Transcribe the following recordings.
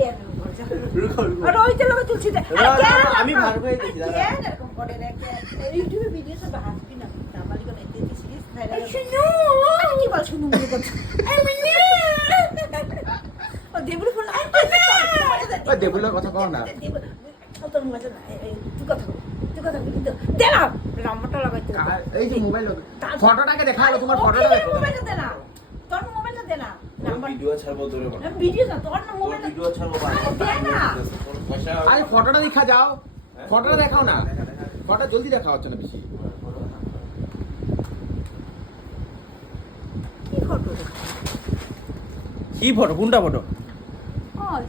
কেন মজা আর ওই তো লোক তুলছি দে আমি ভার করে দিছি দাদা কেন এরকম করে রে ইউটিউবে ভিডিও সব হাসবি না আমালি কোন এতে সিরিয়াস খাইলা শুনো কি বল শুনো মনে করছ ও দেবুল ফোন ওই দেবুলের কথা কও না তোর মজা না তুই কথা বলি তো দে না নাম্বারটা লাগাইতে এই যে মোবাইল ফটোটাকে দেখাও তোমার ফটোটা দেখো মোবাইলটা দে না তোর মোবাইলটা দে না নাম্বার ভিডিও ছাড়বো তোরে বল ভিডিও না তোর না মোবাইলটা ভিডিও ছাড়বো দে না পয়সা আরে ফটোটা দেখা যাও ফটোটা দেখাও না ফটো জলদি দেখা হচ্ছে না বেশি কি ফটো কি ফটো কোনটা ফটো ওই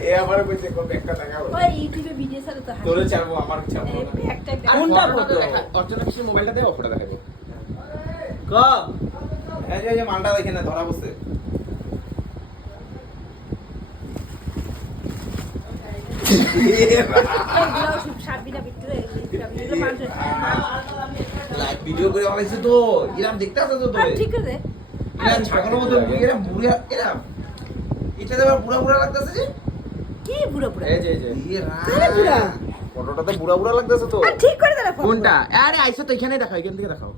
এ আমার কইছে কোন একটা দেখাও ওই ইউটিউবে ভিডিও ছাড়া তো তোরে ছাড়বো আমার ছাড়বো না একটা কোনটা ফটো photo? দেখা অর্চনা বেশি মোবাইলটা দাও ফটো দেখাবো ক এই যে মালটা দেখে না ধরা বসে সাববিনা ভিতরে লাইভ ভিডিও করে বানাইছে তো ইরাম দেখতে আছে তো তোরে ঠিক আছে এরা ছাগলের মতো এরা বুড়া এরা এটা তো আবার বুড়া বুড়া লাগতেছে যে কি বুড়া বুড়া এই যে এরা কারে বুড়া? ফটোটা তো বুড়া বুড়া লাগতেছে তো ঠিক করে দে কোনটা আরে আইসো তো এখানে দেখাও এখান থেকে দেখাও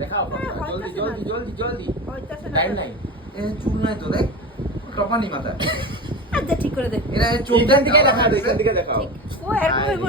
দেখাও হ্যাঁ, জলদি হইতাছে না। জলদি জলদি জলদি হইতাছে না টাইম নাই এ চুল নাই তো দেখ টপানি মাথা আচ্ছা ঠিক করে দে এরা চোখ এখান থেকে দেখাও এখান থেকে দেখাও ঠিক ও এরকম হইব